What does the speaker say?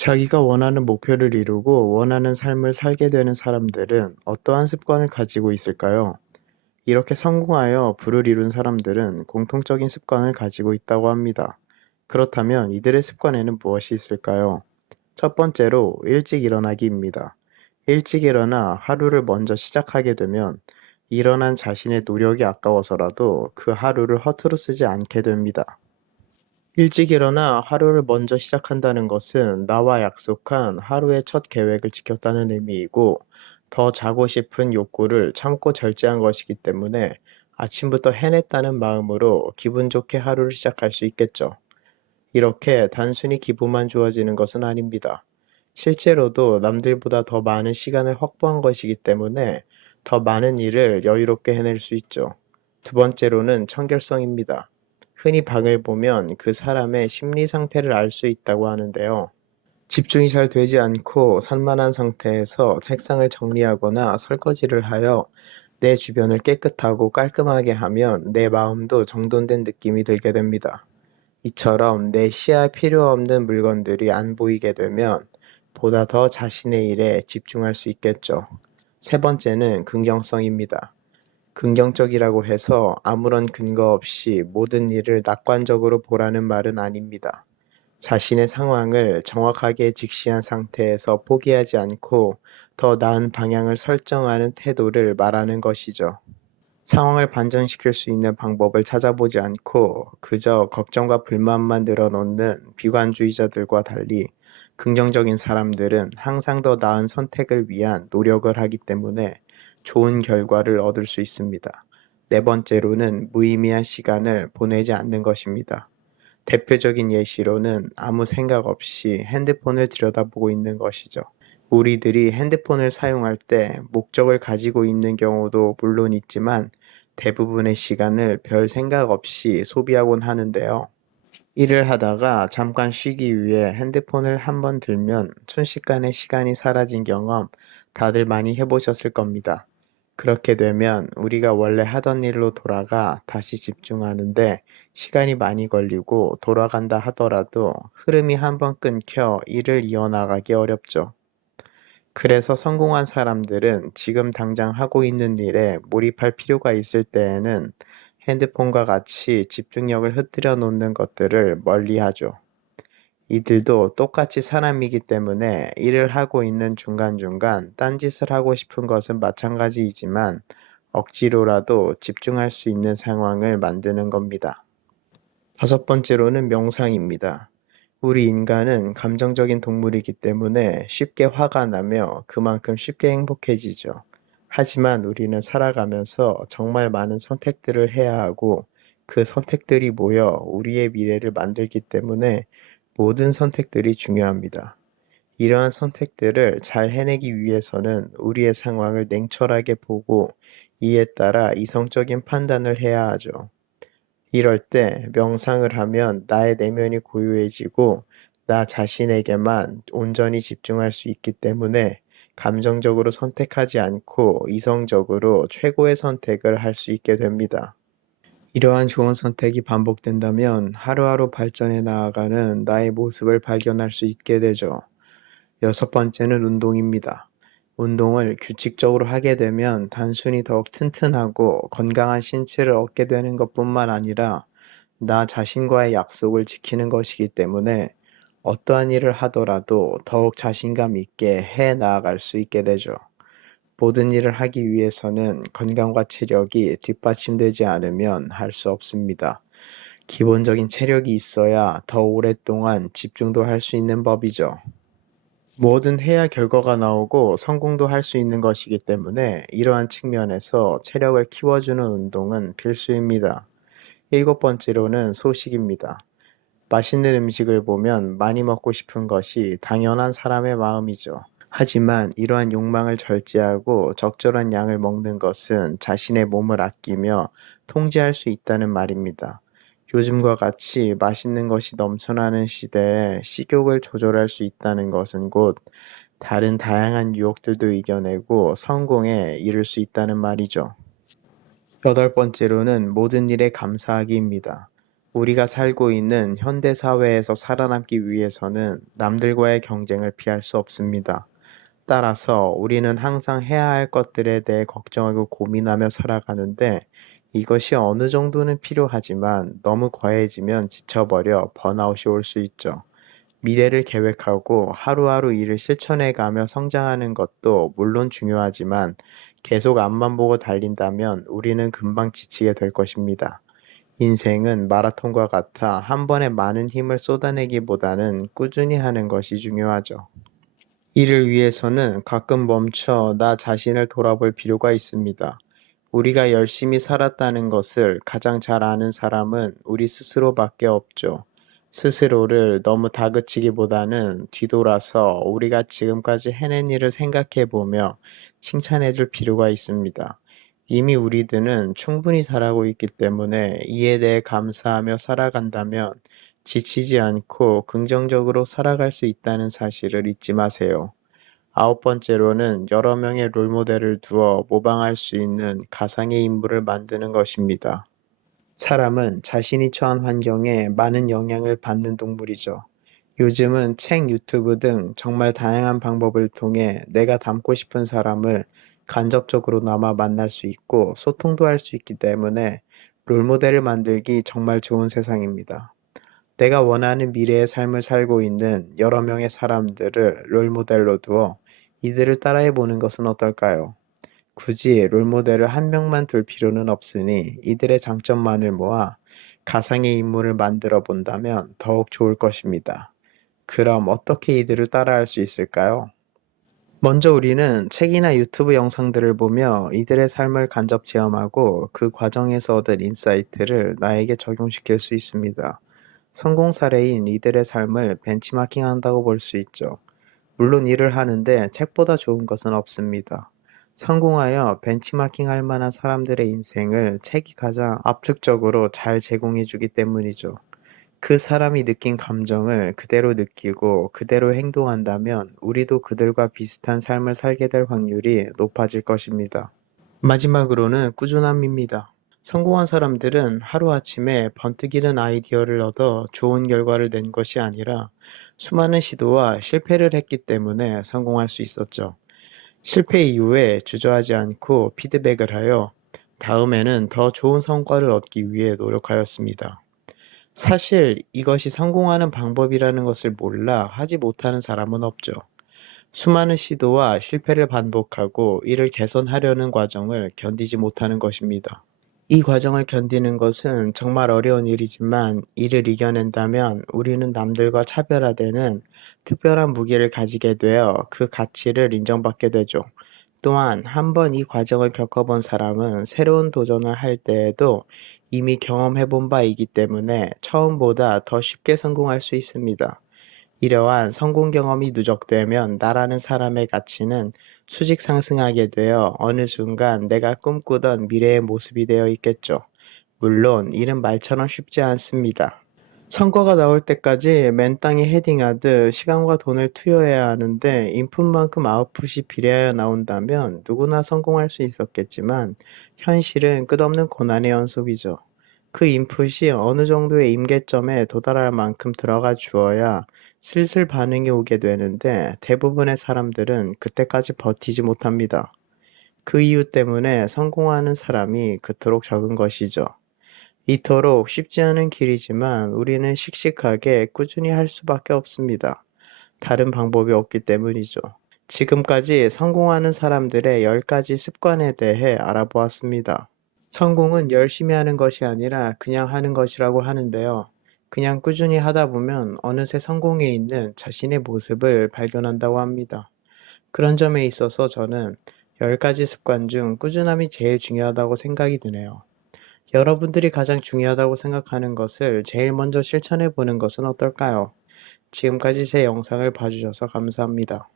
자기가 원하는 목표를 이루고 원하는 삶을 살게 되는 사람들은 어떠한 습관을 가지고 있을까요? 이렇게 성공하여 부를 이룬 사람들은 공통적인 습관을 가지고 있다고 합니다. 그렇다면 이들의 습관에는 무엇이 있을까요? 첫 번째로 일찍 일어나기입니다. 일찍 일어나 하루를 먼저 시작하게 되면 일어난 자신의 노력이 아까워서라도 그 하루를 허투루 쓰지 않게 됩니다. 일찍 일어나 하루를 먼저 시작한다는 것은 나와 약속한 하루의 첫 계획을 지켰다는 의미이고, 더 자고 싶은 욕구를 참고 절제한 것이기 때문에 아침부터 해냈다는 마음으로 기분 좋게 하루를 시작할 수 있겠죠. 이렇게 단순히 기분만 좋아지는 것은 아닙니다. 실제로도 남들보다 더 많은 시간을 확보한 것이기 때문에 더 많은 일을 여유롭게 해낼 수 있죠. 두 번째로는 청결성입니다. 흔히 방을 보면 그 사람의 심리 상태를 알 수 있다고 하는데요. 집중이 잘 되지 않고 산만한 상태에서 책상을 정리하거나 설거지를 하여 내 주변을 깨끗하고 깔끔하게 하면 내 마음도 정돈된 느낌이 들게 됩니다. 이처럼 내 시야에 필요 없는 물건들이 안 보이게 되면 보다 더 자신의 일에 집중할 수 있겠죠. 세 번째는 긍정성입니다. 긍정적이라고 해서 아무런 근거 없이 모든 일을 낙관적으로 보라는 말은 아닙니다. 자신의 상황을 정확하게 직시한 상태에서 포기하지 않고 더 나은 방향을 설정하는 태도를 말하는 것이죠. 상황을 반전시킬 수 있는 방법을 찾아보지 않고 그저 걱정과 불만만 늘어놓는 비관주의자들과 달리 긍정적인 사람들은 항상 더 나은 선택을 위한 노력을 하기 때문에 좋은 결과를 얻을 수 있습니다. 네 번째로는 무의미한 시간을 보내지 않는 것입니다. 대표적인 예시로는 아무 생각 없이 핸드폰을 들여다보고 있는 것이죠. 우리들이 핸드폰을 사용할 때 목적을 가지고 있는 경우도 물론 있지만 대부분의 시간을 별 생각 없이 소비하곤 하는데요. 일을 하다가 잠깐 쉬기 위해 핸드폰을 한번 들면 순식간에 시간이 사라진 경험 다들 많이 해보셨을 겁니다. 그렇게 되면 우리가 원래 하던 일로 돌아가 다시 집중하는데 시간이 많이 걸리고 돌아간다 하더라도 흐름이 한번 끊겨 일을 이어나가기 어렵죠. 그래서 성공한 사람들은 지금 당장 하고 있는 일에 몰입할 필요가 있을 때에는 핸드폰과 같이 집중력을 흩뜨려 놓는 것들을 멀리 하죠. 이들도 똑같이 사람이기 때문에 일을 하고 있는 중간중간 딴짓을 하고 싶은 것은 마찬가지이지만 억지로라도 집중할 수 있는 상황을 만드는 겁니다. 다섯 번째로는 명상입니다. 우리 인간은 감정적인 동물이기 때문에 쉽게 화가 나며 그만큼 쉽게 행복해지죠. 하지만 우리는 살아가면서 정말 많은 선택들을 해야 하고 그 선택들이 모여 우리의 미래를 만들기 때문에 모든 선택들이 중요합니다. 이러한 선택들을 잘 해내기 위해서는 우리의 상황을 냉철하게 보고 이에 따라 이성적인 판단을 해야 하죠. 이럴 때 명상을 하면 나의 내면이 고요해지고 나 자신에게만 온전히 집중할 수 있기 때문에 감정적으로 선택하지 않고 이성적으로 최고의 선택을 할 수 있게 됩니다. 이러한 좋은 선택이 반복된다면 하루하루 발전해 나아가는 나의 모습을 발견할 수 있게 되죠. 여섯 번째는 운동입니다. 운동을 규칙적으로 하게 되면 단순히 더욱 튼튼하고 건강한 신체를 얻게 되는 것뿐만 아니라 나 자신과의 약속을 지키는 것이기 때문에 어떠한 일을 하더라도 더욱 자신감 있게 해 나아갈 수 있게 되죠. 모든 일을 하기 위해서는 건강과 체력이 뒷받침되지 않으면 할 수 없습니다. 기본적인 체력이 있어야 더 오랫동안 집중도 할 수 있는 법이죠. 뭐든 해야 결과가 나오고 성공도 할 수 있는 것이기 때문에 이러한 측면에서 체력을 키워주는 운동은 필수입니다. 일곱 번째로는 소식입니다. 맛있는 음식을 보면 많이 먹고 싶은 것이 당연한 사람의 마음이죠. 하지만 이러한 욕망을 절제하고 적절한 양을 먹는 것은 자신의 몸을 아끼며 통제할 수 있다는 말입니다. 요즘과 같이 맛있는 것이 넘쳐나는 시대에 식욕을 조절할 수 있다는 것은 곧 다른 다양한 유혹들도 이겨내고 성공에 이를 수 있다는 말이죠. 여덟 번째로는 모든 일에 감사하기입니다. 우리가 살고 있는 현대 사회에서 살아남기 위해서는 남들과의 경쟁을 피할 수 없습니다. 따라서 우리는 항상 해야 할 것들에 대해 걱정하고 고민하며 살아가는데 이것이 어느 정도는 필요하지만 너무 과해지면 지쳐버려 번아웃이 올 수 있죠. 미래를 계획하고 하루하루 일을 실천해가며 성장하는 것도 물론 중요하지만 계속 앞만 보고 달린다면 우리는 금방 지치게 될 것입니다. 인생은 마라톤과 같아 한 번에 많은 힘을 쏟아내기보다는 꾸준히 하는 것이 중요하죠. 이를 위해서는 가끔 멈춰 나 자신을 돌아볼 필요가 있습니다. 우리가 열심히 살았다는 것을 가장 잘 아는 사람은 우리 스스로밖에 없죠. 스스로를 너무 다그치기보다는 뒤돌아서 우리가 지금까지 해낸 일을 생각해 보며 칭찬해 줄 필요가 있습니다. 이미 우리들은 충분히 잘하고 있기 때문에 이에 대해 감사하며 살아간다면 지치지 않고 긍정적으로 살아갈 수 있다는 사실을 잊지 마세요. 아홉 번째로는 여러 명의 롤모델을 두어 모방할 수 있는 가상의 인물을 만드는 것입니다. 사람은 자신이 처한 환경에 많은 영향을 받는 동물이죠. 요즘은 책, 유튜브 등 정말 다양한 방법을 통해 내가 닮고 싶은 사람을 간접적으로나마 만날 수 있고 소통도 할 수 있기 때문에 롤모델을 만들기 정말 좋은 세상입니다. 내가 원하는 미래의 삶을 살고 있는 여러 명의 사람들을 롤모델로 두어 이들을 따라해 보는 것은 어떨까요? 굳이 롤모델을 한 명만 둘 필요는 없으니 이들의 장점만을 모아 가상의 인물을 만들어 본다면 더욱 좋을 것입니다. 그럼 어떻게 이들을 따라할 수 있을까요? 먼저 우리는 책이나 유튜브 영상들을 보며 이들의 삶을 간접 체험하고 그 과정에서 얻은 인사이트를 나에게 적용시킬 수 있습니다. 성공 사례인 이들의 삶을 벤치마킹 한다고 볼 수 있죠. 물론 일을 하는데 책보다 좋은 것은 없습니다. 성공하여 벤치마킹 할 만한 사람들의 인생을 책이 가장 압축적으로 잘 제공해 주기 때문이죠. 그 사람이 느낀 감정을 그대로 느끼고 그대로 행동한다면 우리도 그들과 비슷한 삶을 살게 될 확률이 높아질 것입니다. 마지막으로는 꾸준함입니다. 성공한 사람들은 하루아침에 번뜩이는 아이디어를 얻어 좋은 결과를 낸 것이 아니라 수많은 시도와 실패를 했기 때문에 성공할 수 있었죠. 실패 이후에 주저하지 않고 피드백을 하여 다음에는 더 좋은 성과를 얻기 위해 노력하였습니다. 사실 이것이 성공하는 방법이라는 것을 몰라 하지 못하는 사람은 없죠. 수많은 시도와 실패를 반복하고 이를 개선하려는 과정을 견디지 못하는 것입니다. 이 과정을 견디는 것은 정말 어려운 일이지만 이를 이겨낸다면 우리는 남들과 차별화되는 특별한 무기를 가지게 되어 그 가치를 인정받게 되죠. 또한 한번 이 과정을 겪어본 사람은 새로운 도전을 할 때에도 이미 경험해 본 바이기 때문에 처음보다 더 쉽게 성공할 수 있습니다. 이러한 성공 경험이 누적되면 나라는 사람의 가치는 수직 상승하게 되어 어느 순간 내가 꿈꾸던 미래의 모습이 되어 있겠죠. 물론 이는 말처럼 쉽지 않습니다. 성과가 나올 때까지 맨 땅에 헤딩하듯 시간과 돈을 투여해야 하는데 인풋만큼 아웃풋이 비례하여 나온다면 누구나 성공할 수 있었겠지만 현실은 끝없는 고난의 연속이죠. 그 인풋이 어느 정도의 임계점에 도달할 만큼 들어가 주어야 슬슬 반응이 오게 되는데 대부분의 사람들은 그때까지 버티지 못합니다. 그 이유 때문에 성공하는 사람이 그토록 적은 것이죠. 이토록 쉽지 않은 길이지만 우리는 씩씩하게 꾸준히 할 수밖에 없습니다. 다른 방법이 없기 때문이죠. 지금까지 성공하는 사람들의 10가지 습관에 대해 알아보았습니다. 성공은 열심히 하는 것이 아니라 그냥 하는 것이라고 하는데요. 그냥 꾸준히 하다 보면 어느새 성공해 있는 자신의 모습을 발견한다고 합니다. 그런 점에 있어서 저는 10가지 습관 중 꾸준함이 제일 중요하다고 생각이 드네요. 여러분들이 가장 중요하다고 생각하는 것을 제일 먼저 실천해 보는 것은 어떨까요? 지금까지 제 영상을 봐주셔서 감사합니다.